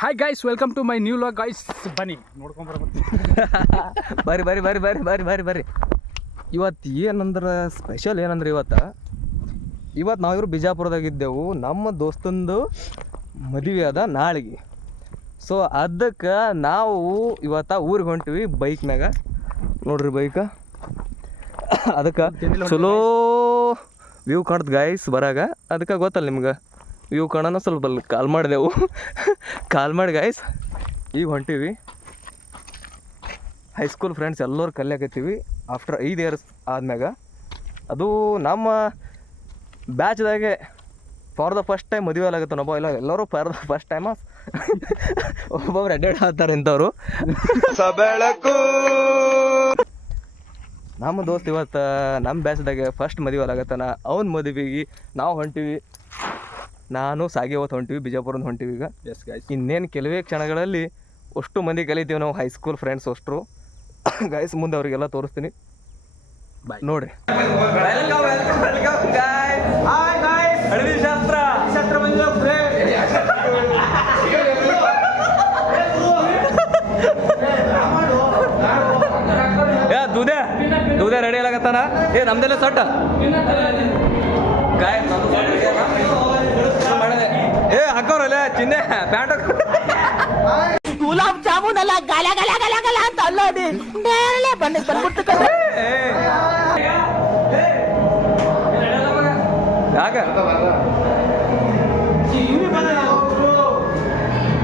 Hi guys, welcome to my new vlog guys. ಬನ್ನಿ ನೋಡ್ಕೊಂಬರ್ಬೇಕು. ಬರ್ರಿ ಬರ್ರಿ ಬರ್ರಿ ಬರ್ರಿ ಬರ್ರಿ ಬರ್ರಿ ಬರ್ರಿ ಇವತ್ತು ಏನಂದ್ರೆ ಸ್ಪೆಷಲ್ ಏನಂದ್ರೆ ಇವತ್ತು ನಾವಿರು ಬಿಜಾಪುರದಾಗಿದ್ದೆವು. ನಮ್ಮ ದೋಸ್ತಂದು ಮದುವೆ ಅದ ನಾಳೆಗೆ. ಸೊ ಅದಕ್ಕೆ ನಾವು ಇವತ್ತು ಊರಿಗೆ ಹೊಂಟಿವಿ ಬೈಕ್ನಾಗ. ನೋಡ್ರಿ ಬೈಕ ಅದಕ್ಕೆ ಚಲೋ ವ್ಯೂ ಕಾಣ್ತದೆ ಗೈಸ್ ಬರಾಗ. ಅದಕ್ಕೆ ಗೊತ್ತಲ್ಲ ನಿಮ್ಗೆ ವ್ಯೂ ಕಾಣೋಣ ಸ್ವಲ್ಪ ಕಾಲ್ ಮಾಡಿದೆವು. ಕಾಲ್ ಮಾಡಿ ಗೈಸ್ ಈಗ ಹೊಂಟೀವಿ. ಹೈಸ್ಕೂಲ್ ಫ್ರೆಂಡ್ಸ್ ಎಲ್ಲರೂ ಕಲಿಯಾಕತ್ತೀವಿ ಆಫ್ಟರ್ 5 ಇಯರ್ಸ್ ಆದ್ಮ್ಯಾಗ. ಅದು ನಮ್ಮ ಬ್ಯಾಚ್ದಾಗೆ ಫಾರ್ ದ ಫಸ್ಟ್ ಟೈಮ್ ಮದುವೆ ಆಗತ್ತೆ ಒಬ್ಬ. ಇಲ್ಲ ಎಲ್ಲರೂ ಫಾರ್ ದ ಫಸ್ಟ್ ಟೈಮ ಒಬ್ಬೊಬ್ರು ಅಡ್ಡಾಡ್ ಆಗ್ತಾರೆ ಇಂಥವ್ರು. ನಮ್ಮ ದೋಸ್ತ್ ಇವತ್ತು ನಮ್ಮ ಬ್ಯಾಚ್ದಾಗೆ ಫಸ್ಟ್ ಮದುವೆ ಆಗತ್ತಾನ. ಅವ್ನ ಮದುವೆಗೆ ನಾವು ಹೊಂಟೀವಿ. ನಾನು ಸಾಗಿ ಹೊತ್ತು ಹೊಂಟೀವಿ, ಬಿಜಾಪುರದ ಹೊಂಟೀವಿ. ಈಗ ಎಸ್ ಗೈಸ್, ಇನ್ನೇನು ಕೆಲವೇ ಕ್ಷಣಗಳಲ್ಲಿ ಅಷ್ಟು ಮಂದಿ ಕಲಿತೀವಿ ನಾವು ಹೈಸ್ಕೂಲ್ ಫ್ರೆಂಡ್ಸ್ ಅಷ್ಟರು. ಗೈಸ್ ಮುಂದೆ ಅವರಿಗೆಲ್ಲ ತೋರಿಸ್ತೀನಿ, ಬಾಯ್ ನೋಡ್ರಿ. ದೂದೆ ರೆಡಿ ಆಗತ್ತಾನ. ನಮ್ದೆಲ್ಲ ಸಟ್ಟ ಹಾಕೋರಲ್ಲ ಚಿನ್ನೆ ಪ್ಯಾಂಟ್ ಗುಲಾಬ್ ಜಾಮೂನ್ ಅಲ್ಲ, ಗಲ ಗಲ ಗಲ ಗಲ ಅಂತ ಅಲ್ಲೋಡಿ ಮೇಲೆ ಬಂದ್ಬಿಟ್ಟು ಯಾಕ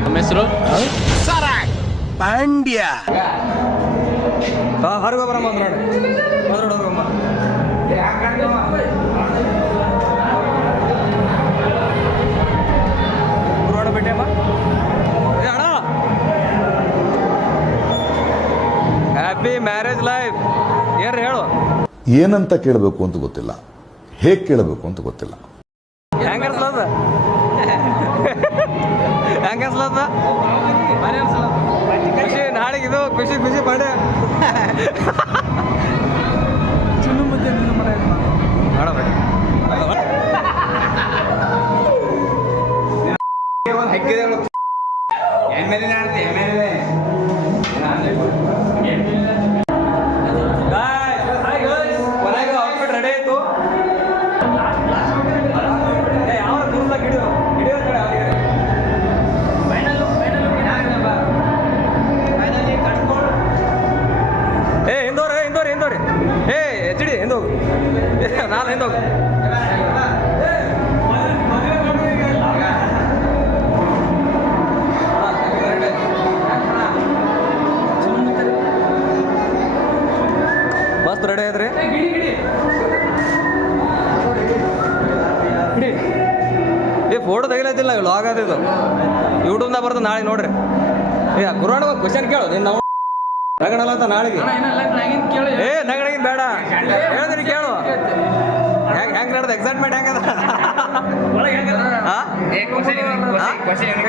ನಮ್ಮ ಹೆಸರು ಪಾಂಡ್ಯ. ಹೊರಗೆ ಬರಮ್ಮ ನೋಡಿ ಹೋಗಮ್ಮ. ಗುರುವಾಡ ಬಿಟ್ಟೆಮ್ಮ ಅಣ್ಣ. Happy marriage life. ಏನ್ರಿ ಹೇಳು. ಏನಂತ ಕೇಳಬೇಕು ಅಂತ ಗೊತ್ತಿಲ್ಲ, ಹೇಗೆ ಕೇಳಬೇಕು ಅಂತ ಗೊತ್ತಿಲ್ಲ. ಹೆಂಗ ಅನ್ಸ್ಲದ ಹೆಂಗ ಅನ್ಸ್ಲದ ಖುಷಿ ನಾಳೆಗೆ ಇದು ಖುಷಿ ಖುಷಿ ಪಾಡೆ ಚಿನ್ನು ಮುದ್ದೆ ನಿನ್ನ ಮನೆ ಔಟ್ಫಿಟ್ ರೆಡಿ ಆಯ್ತು. ಯಾವ ದೂರದಾಗ ಹಿಡಿಯೋ ಹಿಂದೋರಿ ಎಚ್ ಡಿ ಹಿಂದೋಗು. ನಾನು ಹಿಂದೋಗು. ಮಸ್ತ್ ರೆಡಿ ಆಯ್ತ್ರಿ. ಫೋಟೋ ತೆಗಿಲತ್ತಿಲ್ಲ, ಲಾಗ್ ಆದಿದ್ದು ಯೂಟ್ಯೂಬ್ನಾಗ ಬರ್ತದೆ ನಾಳೆ ನೋಡ್ರಿ. ಗುರುವಾಣ ಕ್ವಶನ್ ಕೇಳು ನೀನು. ನಾವು ನಗಣಲ್ಲ ಅಂತ ನಾಳೆಗೆ. ನಗಣಗಿನ್ ಬೇಡ, ಹೇಳಿದ್ರಿ ಕೇಳು. ಹೆಂಗ್ ನಡೆದ ಎಕ್ಸೈಟ್ಮೆಂಟ್ ಹೆಂಗದ?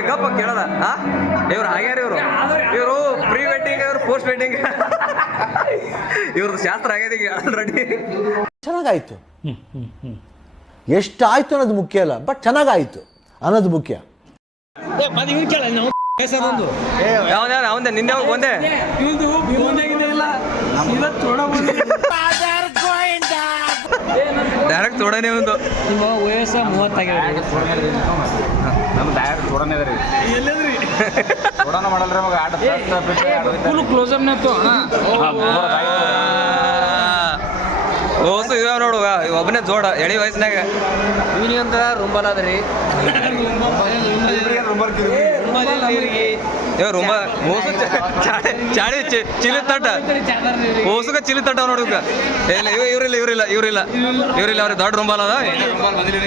ಗಪ್ಪ ಕೇಳದ. ಇವ್ರು ಆಗ್ಯಾರ ಇವರು ಪ್ರೀ ವೆಡ್ಡಿಂಗ್, ಇವ್ರು ಪೋಸ್ಟ್ ವೆಡ್ಡಿಂಗ್. ಇವ್ರದ್ದು ಶಾಸ್ತ್ರ ಆಗ್ಯದ ಈಗ ಆಲ್ರೆಡಿ. ಚೆನ್ನಾಗಾಯ್ತು. ಎಷ್ಟಾಯ್ತು ಅನ್ನೋದು ಮುಖ್ಯ ಅಲ್ಲ, ಬಟ್ ಚೆನ್ನಾಗಾಯ್ತು ಅನ್ನೋದು ಮುಖ್ಯ. ಅವಂದೆ ನಿನ್ನೆ ಒಂದೇ ಡೈರೆಕ್ಟ್ ತೋಡನೆ ಒಂದು. ನಿಮ್ಮ ವಯಸ್ಸು 30 ನಮ್ಮ ಡೈರೆಕ್ಟ್ ತೋಡನೆ ಅದ ರೀ. ಎಲ್ಲದ್ರಿ ತೋಡನ ಮಾಡಲ್ರಿ ಮಗ. ಫುಲ್ ಕ್ಲೋಸ್ ಅಪ್ ನತ್ತು ಓಸು ಇವ ನೋಡು, ಒಬ್ಬನೇ ಜೋಡ ಎಳಿ ವಯಸ್ಸಿನಾಗ. ಇವನಿ ಅಂತ ರುಂಬಲ್ ಅದ್ರಿ. ರುಂಬ ಮೋಸು ಚಾಡಿ ಚಿಲಿ ತಟ್ಟ ಓಸುಗ ಚಿಲಿ ತಟ್ಟ ನೋಡುಗ. ಇವ್ರಿಲ್ಲ ಅವ್ರಿಗೆ ದೊಡ್ಡ ರುಂಬಲ್ ಅದ.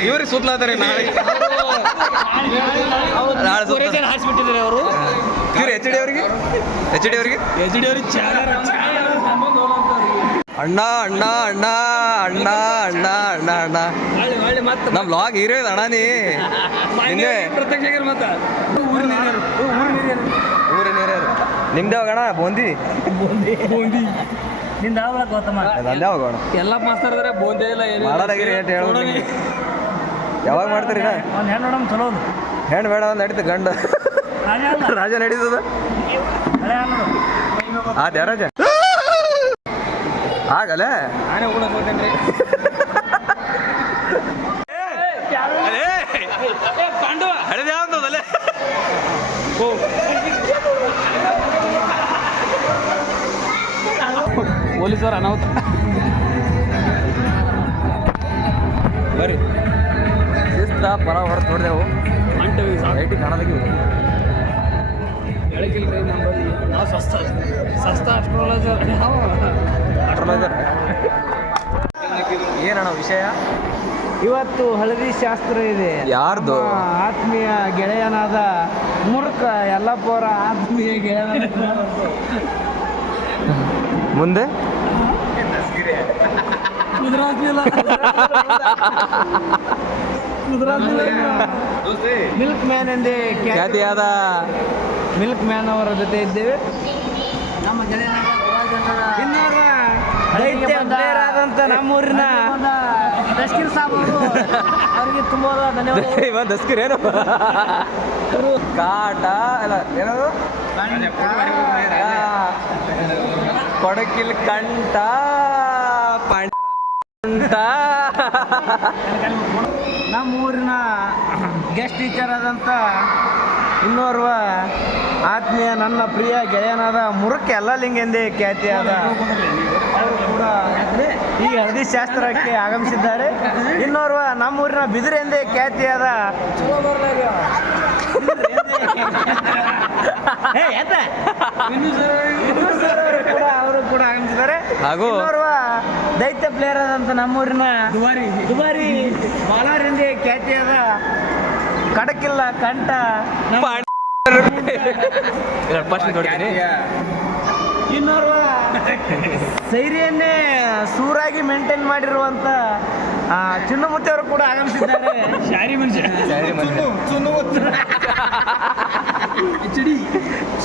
ಇವ್ರಿಗೆ ಸುತ್ತಲಾತಾರ ನಾಳೆ ಹಾಸ್ಬಿಟ್ಟಿದ್ದಾರೆ ಅವರು. ಇವ್ರು ಎಚ್ ಡಿ ಅವ್ರಿಗೆ ಅಣ್ಣ ಅಣ್ಣ ಅಣ್ಣ ಅಣ್ಣ ಅಣ್ಣ ಅಣ್ಣ ಅಣ್ಣ ನಮ್ ಲಾಗ್ ಹೀರೋ ಇದೆ ಅಣ್ಣ. ನೀ ನಿನ್ನೆ ಊರಿನ ಹಿರಿಯರು ನಿಮ್ದೇ ಹೋಗೋಣ. ಬೂಂದಿ ನಿಂದ ಗೌತಮ ನಂದೇ ಹೋಗೋಣ. ಎಲ್ಲ ಮಾಸ್ತರ್ ಇದಾರೆ, ಬೋಂದೇ ಇಲ್ಲ ಏನು ಮಾಡೋದಾಗಿರಿ ಏಟ್ ಹೇಳೋ. ಯಾವಾಗ ಮಾಡ್ತೀರಿ? ಒಂದು ಹೆಣ್ಣು ನೋಡಮ್ ಚಲೋ. ಹೆಣ್ಣು ಬೇಡ ನಡೀತು ಗಂಡ. ರಾಜ ನಡೀತದ ಅದೇ ರಾಜ ಆಗಲ್ಲ ನಾನೇ ಕೂಡ ಸೋತೇನ್ರಿ ಹಳದ ಯಾವ್ದಲ್ಲ ಪೊಲೀಸರು ಅನಾಹುತ ಬರ್ರಿ ಶಿಸ್ತ ಪರ ಹೊರತು ನೋಡಿದೆವು ಲೈಟಿಗೆ ಕಾಣಲಾಗಿವು ಹೇಳಕ್ಕಿಲ್ರಿ ನಮ್ಮಲ್ಲಿ ನಾವು ಸಸ್ತ ಅಸ್ಟ್ರಾಲಜರ್ ಏನಣ್ಣ ವಿಷಯ ಇವತ್ತು ಹಳದಿ ಶಾಸ್ತ್ರ ಇದೆ. ಯಾರ್ದು? ನಮ್ಮ ಆತ್ಮೀಯ ಗೆಳೆಯನಾದ ಮುರುಕ ಯಲ್ಲಪ್ಪ ಅವರ ಆತ್ಮೀಯ ಗೆಳೆಯನಾದ ಮುಂದೆ ಮಿಲ್ಕ್ ಮ್ಯಾನ್ ಎಂದೇ ಖ್ಯಾತಿಯಾದ ಮಿಲ್ಕ್ ಮ್ಯಾನ್ ಅವರ ಜೊತೆ ಇದ್ದೇವೆ. ನಮ್ಮ ಗೆಳೆಯನಾದ ಇನ್ನೋರ್ವ ದೈತ್ಯ ಪ್ಲೇಯರ್ ಆದಂತ ನಮ್ಮೂರಿನ ದಸ್ಕಿರ್ ಸಾಬ್ ಅವರು ಅವರಿಗೆ ತುಂಬ ಧನ್ಯವಾದ. ಇವ ದಸ್ಕಿರೇನು ಕಾಟ ಅಲ್ಲ ಏನದು ಕೊಡಕಿಲ್ ಕಂಠ ಪಂಟ ನಮ್ಮೂರಿನ ಗೆಸ್ಟ್ ಟೀಚರ್ ಆದಂಥ ಇನ್ನೋರ್ವ ಆತ್ಮೀಯ ನನ್ನ ಪ್ರಿಯ ಗೆಳೆಯನಾದ ಮುರುಕ್ ಎಲ್ಲಲಿಂಗ ಎಂದೇ ಖ್ಯಾತಿಯಾದ ಅವರು ಕೂಡ ಈ ಹಳದಿ ಶಾಸ್ತ್ರಕ್ಕೆ ಆಗಮಿಸಿದ್ದಾರೆ. ಇನ್ನೋರ್ವ ನಮ್ಮೂರಿನ ಬಿದಿರು ಎಂದೇ ಖ್ಯಾತಿಯಾದ ಅವರು ಕೂಡ ಆಗಮಿಸಿದ್ದಾರೆ. ಹಾಗೂ ಇನ್ನೋರ್ವ ದೈತ್ಯ ಪ್ಲೇಯರ್ ಆದಂತ ನಮ್ಮೂರಿನ ದುಬಾರಿ ಬಾಲರ್ ಎಂದೇ ಖ್ಯಾತಿಯಾದ ಕಡಕಿಲ್ಲ ಕಂಠ ಇನ್ನೋರ್ವ ಸೈರಿಯನ್ನೇ ಸೂರಾಗಿ ಮೇಂಟೈನ್ ಮಾಡಿರುವಂತ ಚಿನ್ನಮುತ್ತಿ ಅವರು ಕೂಡ ಆಗಮಿಸಿದ್ದಾರೆ. ಶಾರಿ ಮನುಷ್ಯ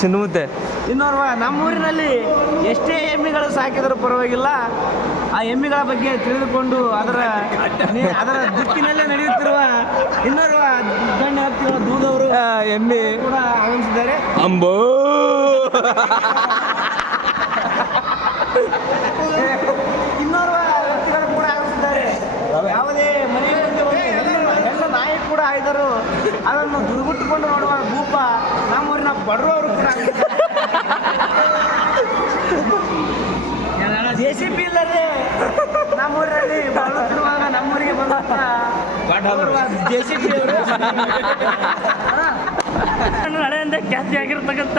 ಚಿನ್ನಮುತ್ತೆ ಇನ್ನೋರ್ವ ನಮ್ಮೂರಿನಲ್ಲಿ ಎಷ್ಟೇ ಎಮ್ಮೆಗಳು ಸಾಕಿದರೂ ಪರವಾಗಿಲ್ಲ, ಆ ಎಮ್ಮೆಗಳ ಬಗ್ಗೆ ತಿಳಿದುಕೊಂಡು ಅದರ ದಿಕ್ಕಿನಲ್ಲೇ ನಡೆಯುತ್ತಿರುವ ಇನ್ನೋರ್ವ ಗಣ್ಯ ವ್ಯಕ್ತಿಗಳ ದೂದವರು ಎಮ್ಮೆ ಕೂಡ ಆಗಮಿಸಿದ್ದಾರೆ. ಅಂಬೋ ಇನ್ನೋರ್ವ ವ್ಯಕ್ತಿಗಳು ಕೂಡ ಆಗಮಿಸಿದ್ದಾರೆ. ಯಾವುದೇ ಮನೆಯಲ್ಲಿ ಒಂದು ಹೆಣ್ಣು ನಾಯಿ ಕೂಡ ಆಯ್ದರು ಅದನ್ನು ದುರ್ಗುಟ್ಟುಕೊಂಡು ನೋಡುವ ಭೂಪ ನಮ್ಮೂರಿನ ಬಡವರು ಕೂಡ JCB ಇಲ್ಲದೆ ನಮ್ಮೂರಲ್ಲಿ ಬಾಳುತ್ತಿರುವಾಗ ನಮ್ಮೂರಿಗೆ ಬಂದಂತ JCB ಅವರು ನಡೆಯಿಂದ ಖ್ಯಾತಿ ಆಗಿರ್ತಕ್ಕಂಥ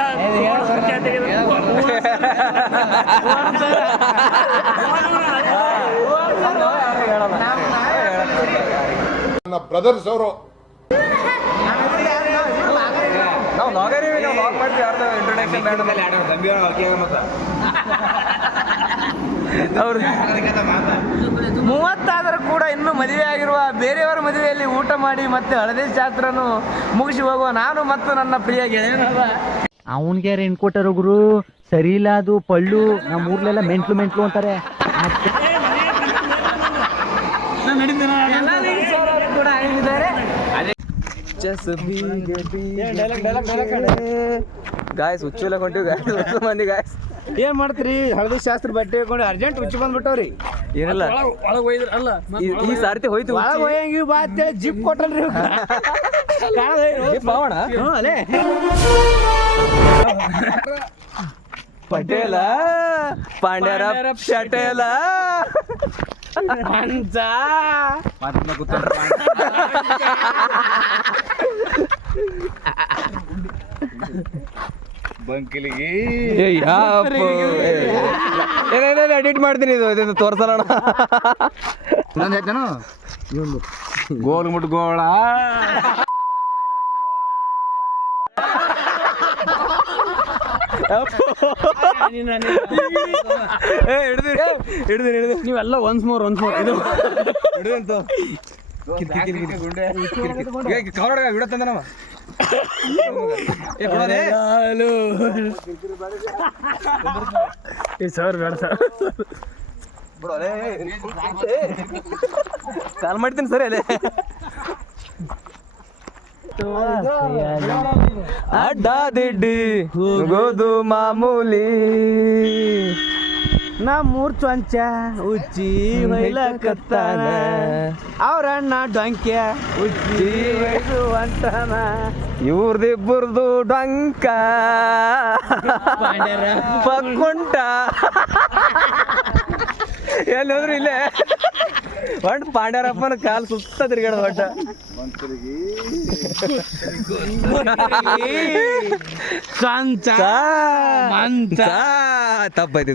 ನನ್ನ ಬ್ರದರ್ಸ್ ಅವರು ನಾವು ನಾಗರಿವಿ ನಾವು ಲಾಕ್ ಮಾಡ್ತೀವಿ ಯಾರ್ದು ಇಂಟ್ರೊಡಕ್ಷನ್ ಅವ್ರು 30 ಆದರೂ ಕೂಡ ಇನ್ನೂ ಮದುವೆ ಆಗಿರುವ ಬೇರೆಯವರ ಮದುವೆಯಲ್ಲಿ ಊಟ ಮಾಡಿ ಮತ್ತೆ ಹಳದಿ ಶಾಸ್ತ್ರನು ಮುಗಿಸಿ ಹೋಗುವ ನಾನು ಮತ್ತು ನನ್ನ ಪ್ರಿಯ ಗೆಳೆಯನಾದ ಅವನ್ಗೆ ಏನ್ ಕೊಟ್ಟರು ಗುರು ಸರಿ ಇಲ್ಲ ಅದು ಪಳ್ಳು ನಮ್ಮ ಊರ್ಲೆಲ್ಲ ಮೆಂಟ್ಲು ಅಂತಾರೆ. ಕೂಡ ಆಗಿದ್ದಾರೆ. ಗಾಯಸ್ ಹುಚ್ಚುಲ್ಲ ಕೊಂಟಿವಿ ಗಾಯಸ್ ಹುಚ್ಚು ಮಂದಿ ಗಾಯಸ್ ಏನ್ ಮಾಡ್ತೀರಿ ಹಳದಿ ಶಾಸ್ತ್ರ ಬಟ್ಟೆ ಹಾಕೊಂಡು ಅರ್ಜೆಂಟ್ ಹುಚ್ಚಿ ಬಂದ್ಬಿಟ್ಟವ್ರಿ. ಏನಿಲ್ಲ ಒಳಗೆ ಒಯ್ದ್ರ ಅಲ್ಲ ಈ ಸಾರ್ತಿ ಹೋಯ್ತು ಒಳಗೆ ಹೋಯಂಗಿ ಬಾ ಅಂತೇಳಿ ಜಿಪ್ ಕೊಟ್ಟಲ್ರಿ ಪಾವಣ ಅಲ್ಲೇ ಪಟೇಲ ಪಾಂಡ್ಯಾರ ಶಟೇಲ ಅಂಚ ಮಾತನ್ನ ಕೂತ್ಕೊಂಡ್ರೆ ಬಂಕಿಲಿಗೆ ಎಡಿಟ್ ಮಾಡ್ತೀನಿ ಇದು ತೋರ್ಸಲ್ಲ ಗೋಲ್ ಮುಟ್ ಗೋಳ ಹಿಡಿದು ನೀವೆಲ್ಲ ಒನ್ಸ್ ಮೋರ್ ಇದು ಹಿಡಿದಂತು ಕವರ್ ವಿಡ ತಂದ ನಮ್ಮ ಸರ್ ಬೇಡ ಸರ್ ಕಾಲ್ ಮಾಡ್ತೀನಿ ಸರಿ ಅದೇ ಅಡ್ಡಾದಿಡ್ಡಿ ಹೋಗೋದು ಮಾಮೂಲಿ. ನಮ್ಮೂರ್ ಚೊಂಚ ಉಚ್ಚಿ ಹೊಯ್ಲಕತ್ತಾನ, ಅವ್ರಣ್ಣ ಡೊಂಕ್ಯ ಉಚ್ಚಿ ಹೊಯ್ದು ಅಂತಾನ. ಇವ್ರದಿಬ್ಬರದು ಡೊಂಕ ಪಕ್ಕೊಂಟ ಎಲ್ಲೋದ್ರು ಇಲ್ಲೇ ಒಟ್ಟು ಪಾಂಡ್ಯಾರಪ್ಪನ ಕಾಲು ಸುತ್ತ ತಿರ್ಗಾಡ ಒಟ್ಟ. ತಪ್ಪೈತಿ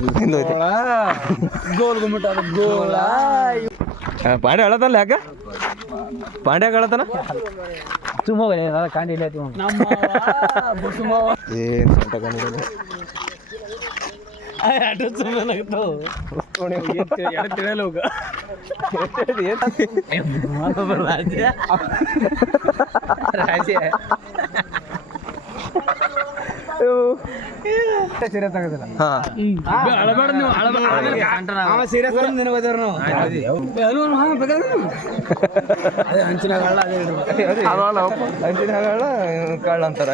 ಪಾಂಡ್ಯ ಹೇಳತ್ತಲ್ಲ ಯಾಕ ಪಾಂಡ್ಯ ಹೇಳತ್ತಾನ ಏನ್ ಸಂಟ ಕಂಡಿಲ್ಲ. ಕಳ್ಳ ಅಂತಾರ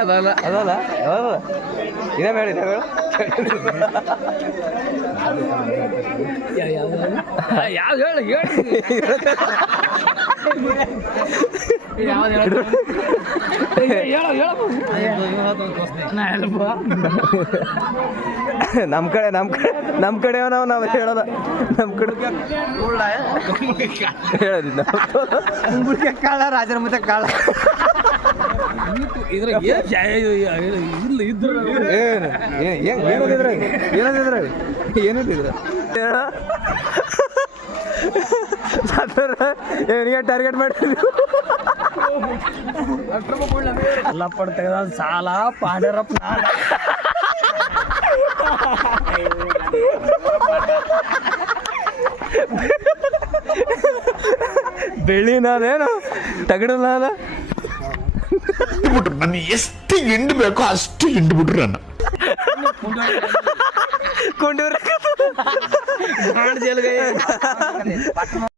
ಅದಲ್ಲ ಅದಲ್ಲ ಇದೇ ಬೇಡ ಇದೇ ಬೇಡ ನಮ್ ಕಡೆ ನಾವು ಹೇಳೋದ ನಮ್ ಕಡೆ ಹೇಳೋದಿಲ್ಲ. ಕಾಳ ರಾಜರ ಮತ್ತೆ ಕಾಳ ಏನಿದ್ರ ಏನಿಗೆ ಟಾರ್ಗೆಟ್ ಮಾಡಿದ್ವಿ ಎಲ್ಲ ಪಡ್ತೇವ ಸಾಲ ಪಾಂಡ್ಯರಪ್ಪ ಬೆಳ್ಳಿ ನಾನೇನು ತಗಡ ನಾನ ನನ್ನ ಎಷ್ಟು ಹಿಂಡ್ ಬೇಕೋ ಅಷ್ಟು ಹಿಂಡ್ ಬಿಟ್ರು ನನ್ನ ಕೊಂಡಿವ್ರ